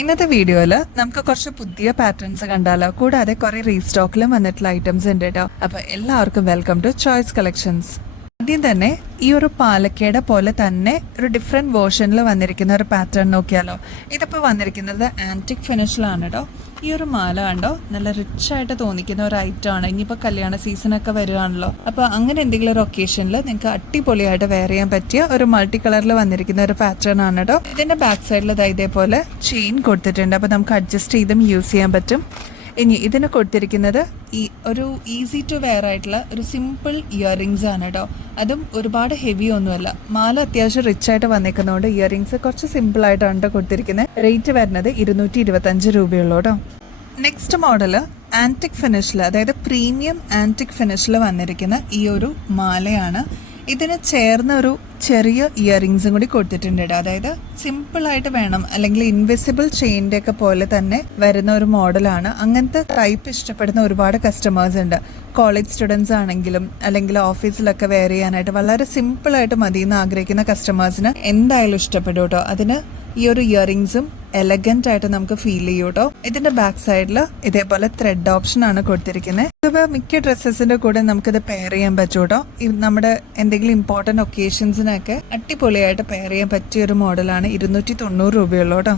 ഇന്നത്തെ വീഡിയോയിൽ നമുക്ക് കുറച്ച് പുതിയ പാറ്റേൺസ് കണ്ടാലോ, കൂടാതെ കുറെ റീസ്റ്റോക്കിലും വന്നിട്ടുള്ള ഐറ്റംസ് ഉണ്ട് കേട്ടോ. അപ്പൊ എല്ലാവർക്കും വെൽക്കം ടു ചോയ്സ് കളക്ഷൻസ്. ആദ്യം തന്നെ ഈ ഒരു പാലക്കയുടെ പോലെ തന്നെ ഒരു ഡിഫറെന്റ് വേർഷനിൽ വന്നിരിക്കുന്ന ഒരു പാറ്റേൺ നോക്കിയാലോ. ഇതിപ്പോൾ വന്നിരിക്കുന്നത് ആന്റിക് ഫിനിഷിലാണ് കേട്ടോ. ഈ ഒരു മാല കണ്ടോ, നല്ല റിച്ച് ആയിട്ട് തോന്നിക്കുന്ന ഒരു ഐറ്റം ആണ്. ഇനിയിപ്പോൾ കല്യാണ സീസണൊക്കെ വരികയാണല്ലോ, അപ്പോൾ അങ്ങനെ എന്തെങ്കിലും ഒരു ഒക്കേഷനിൽ നിങ്ങൾക്ക് അടിപൊളിയായിട്ട് വെയർ ചെയ്യാൻ പറ്റിയ ഒരു മൾട്ടി കളറിൽ വന്നിരിക്കുന്ന ഒരു പാറ്റേൺ ആണ് കേട്ടോ. ഇതിന്റെ ബാക്ക് സൈഡിൽ ഇതേപോലെ ചെയിൻ കൊടുത്തിട്ടുണ്ട്, അപ്പോൾ നമുക്ക് അഡ്ജസ്റ്റ് ചെയ്തും യൂസ് ചെയ്യാൻ പറ്റും. ഇനി ഇതിന് കൊടുത്തിരിക്കുന്നത് ഈ ഒരു ഈസി ടു വെയർ ആയിട്ടുള്ള ഒരു സിമ്പിൾ ഇയറിങ്സ് ആണ് കേട്ടോ. അതും ഒരുപാട് ഹെവി ഒന്നുമല്ല. മാല അത്യാവശ്യം റിച്ച് ആയിട്ട് വന്നിരിക്കുന്നതുകൊണ്ട് ഇയറിങ്സ് കുറച്ച് സിമ്പിൾ ആയിട്ടാണ് കൊടുത്തിരിക്കുന്നത്. റേറ്റ് വരുന്നത് 225 രൂപയുള്ളൂ കേട്ടോ. നെക്സ്റ്റ് മോഡല് ആന്റിക് ഫിനിഷിൽ, അതായത് പ്രീമിയം ആന്റിക് ഫിനിഷിൽ വന്നിരിക്കുന്ന ഈ ഒരു മാലയാണ്. ഇതിന് ചേർന്ന ഒരു ചെറിയ ഇയറിങ്സും കൂടി കൊടുത്തിട്ടുണ്ട് കേട്ടോ. അതായത് സിമ്പിളായിട്ട് വേണം, അല്ലെങ്കിൽ ഇൻവിസിബിൾ ചെയിൻ്റെ ഒക്കെ പോലെ തന്നെ വരുന്ന ഒരു മോഡലാണ്. അങ്ങനത്തെ ടൈപ്പ് ഇഷ്ടപ്പെടുന്ന ഒരുപാട് കസ്റ്റമേഴ്സ് ഉണ്ട്. കോളേജ് സ്റ്റുഡൻസ് ആണെങ്കിലും അല്ലെങ്കിൽ ഓഫീസിലൊക്കെ വെയർ ചെയ്യാനായിട്ട് വളരെ സിമ്പിളായിട്ട് മതി എന്ന് ആഗ്രഹിക്കുന്ന കസ്റ്റമേഴ്സിന് എന്തായാലും ഇഷ്ടപ്പെടും കേട്ടോ. അതിന് ഈ ഒരു ഇയറിങ്സും എലഗന്റ് ആയിട്ട് നമുക്ക് ഫീൽ ചെയ്യും കേട്ടോ. ഇതിന്റെ ബാക്ക് സൈഡിൽ ഇതേപോലെ ത്രെഡ് ഓപ്ഷൻ ആണ് കൊടുത്തിരിക്കുന്നത്. ഇത് മിക്ക ഡ്രസ്സസിന്റെ കൂടെ നമുക്കിത് പെയർ ചെയ്യാൻ പറ്റും കേട്ടോ. നമ്മുടെ എന്തെങ്കിലും ഇമ്പോർട്ടന്റ് ഒക്കേഷൻസിനൊക്കെ അടിപൊളിയായിട്ട് പെയർ ചെയ്യാൻ പറ്റിയ ഒരു മോഡലാണ്. 290 രൂപയുള്ളൂ കേട്ടോ.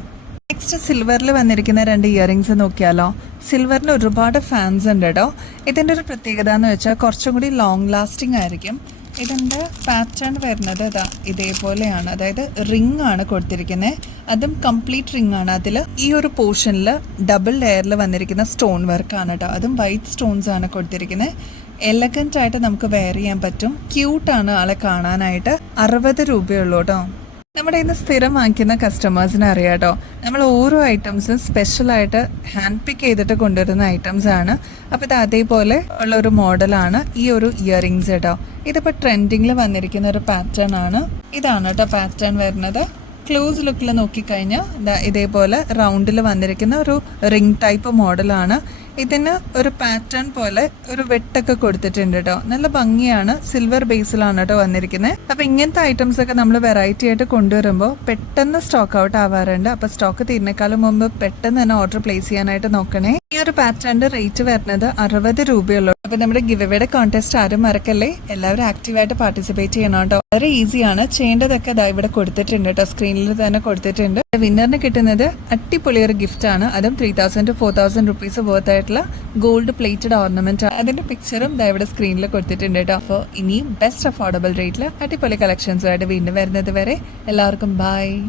നെക്സ്റ്റ് സിൽവറിൽ വന്നിരിക്കുന്ന 2 ഇയറിങ്സ് നോക്കിയാലോ. സിൽവറിന് ഒരുപാട് ഫാൻസ് ഉണ്ട് കേട്ടോ. ഇതിന്റെ ഒരു പ്രത്യേകത എന്ന് വെച്ചാൽ കുറച്ചും കൂടി ലോങ് ലാസ്റ്റിംഗ് ആയിരിക്കും. ഇതിൻ്റെ പാറ്റേൺ വരുന്നത് ഇതേപോലെയാണ്. അതായത് റിംഗ് ആണ് കൊടുത്തിരിക്കുന്നത്, അതും കംപ്ലീറ്റ് റിംഗ് ആണ്. അതിൽ ഈ ഒരു പോർഷനിൽ ഡബിൾ ലെയറിൽ വന്നിരിക്കുന്ന സ്റ്റോൺ വർക്ക് ആണ് കേട്ടോ. അതും വൈറ്റ് സ്റ്റോൺസ് ആണ് കൊടുത്തിരിക്കുന്നത്. എലഗന്റ് ആയിട്ട് നമുക്ക് വെയർ ചെയ്യാൻ പറ്റും. ക്യൂട്ടാണ് ആളെ കാണാനായിട്ട്. 60 രൂപയുള്ളൂ കേട്ടോ. നമ്മുടെ ഇന്ന് സ്ഥിരം വാങ്ങിക്കുന്ന കസ്റ്റമേഴ്സിന് അറിയാം കേട്ടോ, നമ്മൾ ഓരോ ഐറ്റംസും സ്പെഷ്യലായിട്ട് ഹാൻഡ് പിക്ക് ചെയ്തിട്ട് കൊണ്ടുവരുന്ന ഐറ്റംസ് ആണ്. അപ്പോൾ ഇത് അതേപോലെ ഉള്ള ഒരു മോഡലാണ് ഈ ഒരു ഇയറിങ്സ് കേട്ടോ. ഇതിപ്പോൾ ട്രെൻഡിങ്ങിൽ വന്നിരിക്കുന്ന ഒരു പാറ്റേൺ ആണ്. ഇതാണ് കേട്ടോ പാറ്റേൺ വരുന്നത്. ക്ലോസ് ലുക്കിൽ നോക്കിക്കഴിഞ്ഞാൽ ഇതേപോലെ റൗണ്ടിൽ വന്നിരിക്കുന്ന ഒരു റിംഗ് ടൈപ്പ് മോഡലാണ്. ഇതിന് ഒരു പാറ്റേൺ പോലെ ഒരു വെട്ടൊക്കെ കൊടുത്തിട്ടുണ്ട് കേട്ടോ. നല്ല ഭംഗിയാണ്. സിൽവർ ബേസിലാണ് കേട്ടോ വന്നിരിക്കുന്നത്. അപ്പൊ ഇങ്ങനത്തെ ഐറ്റംസ് ഒക്കെ നമ്മൾ വെറൈറ്റി ആയിട്ട് കൊണ്ടുവരുമ്പോൾ പെട്ടെന്ന് സ്റ്റോക്ക് ഔട്ട് ആവാറുണ്ട്. അപ്പൊ സ്റ്റോക്ക് തീരുന്നേക്കാളും മുമ്പ് പെട്ടെന്ന് തന്നെ ഓർഡർ പ്ലേസ് ചെയ്യാനായിട്ട് നോക്കണേ. ഈ ഒരു പാറ്റേണിന്റെ റേറ്റ് വരുന്നത് 60 രൂപയുള്ളൂ. അപ്പൊ നമ്മുടെ ഗിവ് എവേയുടെ കോൺടെസ്റ്റ് ആരും മറക്കല്ലേ. എല്ലാവരും ആക്റ്റീവായിട്ട് പാർട്ടിസിപ്പേറ്റ് ചെയ്യണം കേട്ടോ. വളരെ ഈസിയാണ്. ചെയ്യേണ്ടതൊക്കെ ഇവിടെ കൊടുത്തിട്ടുണ്ട് കേട്ടോ. സ്ക്രീനിൽ തന്നെ കൊടുത്തിട്ടുണ്ട്. വിന്നറിന് കിട്ടുന്നത് അടിപൊളി ഒരു ഗിഫ്റ്റ് ആണ്. അതും 3000 to 4000 റുപ്പീസ് വർത്ത് ആയിട്ടുള്ള ഗോൾഡ് പ്ലേറ്റഡ് ഓർണമെന്റ്. അതിന്റെ പിക്ചറും ഇവിടെ സ്ക്രീനിൽ കൊടുത്തിട്ടുണ്ട് കേട്ടോ. അപ്പോൾ ഇനിയും ബെസ്റ്റ് അഫോർഡബിൾ റേറ്റിൽ അടിപൊളി കളക്ഷൻസുമായിട്ട് വീണ്ടും വരുന്നത് വരെ എല്ലാവർക്കും ബൈ.